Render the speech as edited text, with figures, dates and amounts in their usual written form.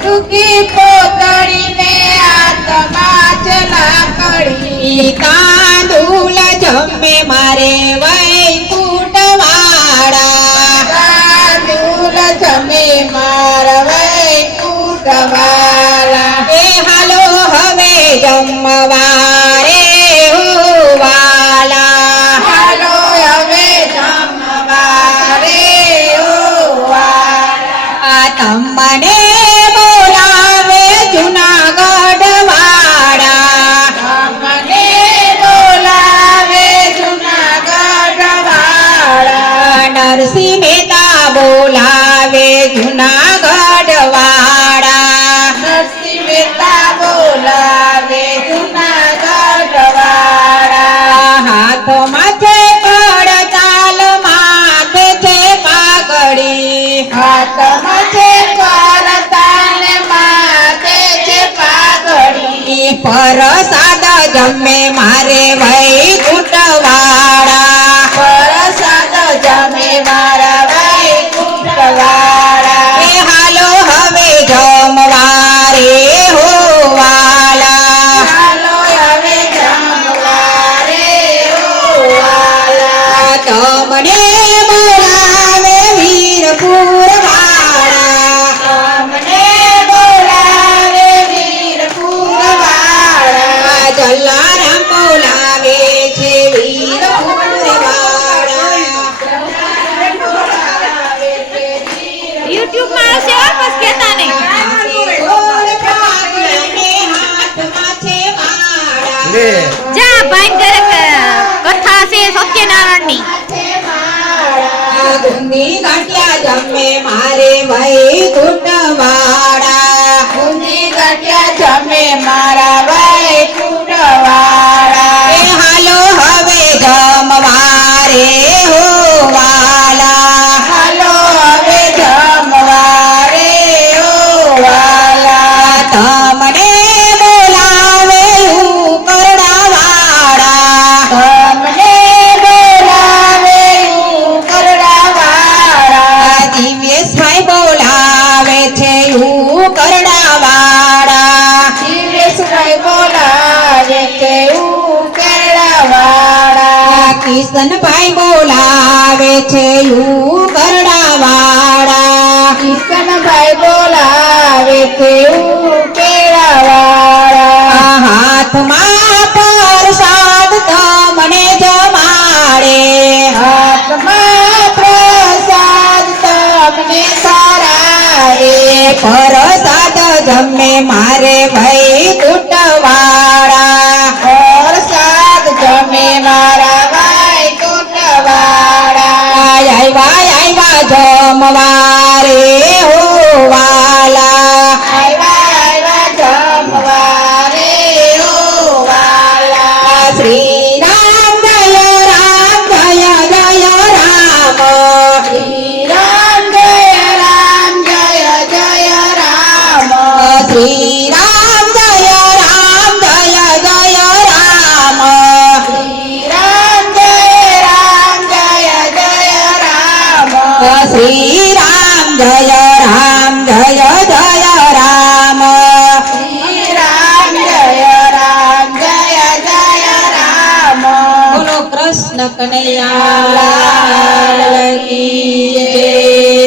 ટૂંકી પોતળીને આત્મા ચલા કડી તાંદુલ જમે મારે વૈકુંઠવાળા તાંદુલ જમે મારા વૈકુંઠવાળા એ હાલો હવે જમવા રે હો વાલા હાલો હવે જમવા રે ઓ વાલા આ તમને બોલાવે જુનાગઢ વાળા અમને બોલાવે જુનાગઢ વાળા નરસિંહ મહેતા બોલાવે જુનાગઢ વાળા નરસિંહ મહેતા બોલાવે જુનાગઢ વાળા હાથમાં છે કડતાલ માથે છે પાઘડી હાથમાં છે કરતાલ માથે છે પાઘડી પ્રસાદ જમે મારે વૈકુંઠવાળા પ્રસાદ જમે મારા વૈકુંઠવાળા એ હાલો હવે જમવા રે હો વાલા હાલો હવે જમવા રે ઓ વાલા તમને બોલાવે વીરપુર વાળા અમને બોલાવે વીરપુર વાળા જલારામ બોલાવે છે વીરપુર વાળા YouTube માં આવશે હો, બસ કહેતા નહીં. ગોળ પાઘડીને હાથમાં છે વાળા જા ભાઈ ઘરે કથા છે સત્યનારાયણની. ગુંદી ગાંઠિયા જમે મારે વૈકુંઠવાળા બુંદી ગાંઠિયા જમે મારા વૈકુંઠવાળા એ હાલો હવે જમવા રે હો વાલા હાલો હવે જમવા રે ઓ વાલા તમને બોલાવે ઉકરડાવાળા તમને બોલાવે ઉકરડાવાળા દિવ્યેશભાઈ બોલાવે છે ઉકરડાવાળા દિવેશભાઈ બોલાવે છે ઉકરડાવાળા કિશનભાઈ બોલાવે છે ઉકરડાવાળા કિશનભાઈ બોલાવે છે ઉકરડાવાળા હાથમાં પ્રસાદ તમને જમાડે હાથમાં પ્રસાદ તમને ધરાવે પ્રસાદ જમે મારે વૈકુંઠવાળા પ્રસાદ જમે મારા વૈકુંઠવાળા આવ્યા જમવા રે હો વાલા આવ્યા જમવા રે ઓ વાલા શ્રી રામ જય રામ શ્રી રામ જય રામ જય જય રામ શ્રી રામ જય રામ જય જય રામ શ્રી રામ જય રામ જય જય રામ શ્રી રામ જય રામ જય જય રામ શ્રી રામ જય રામ જય જય રામ બોલો કૃષ્ણ કનૈયા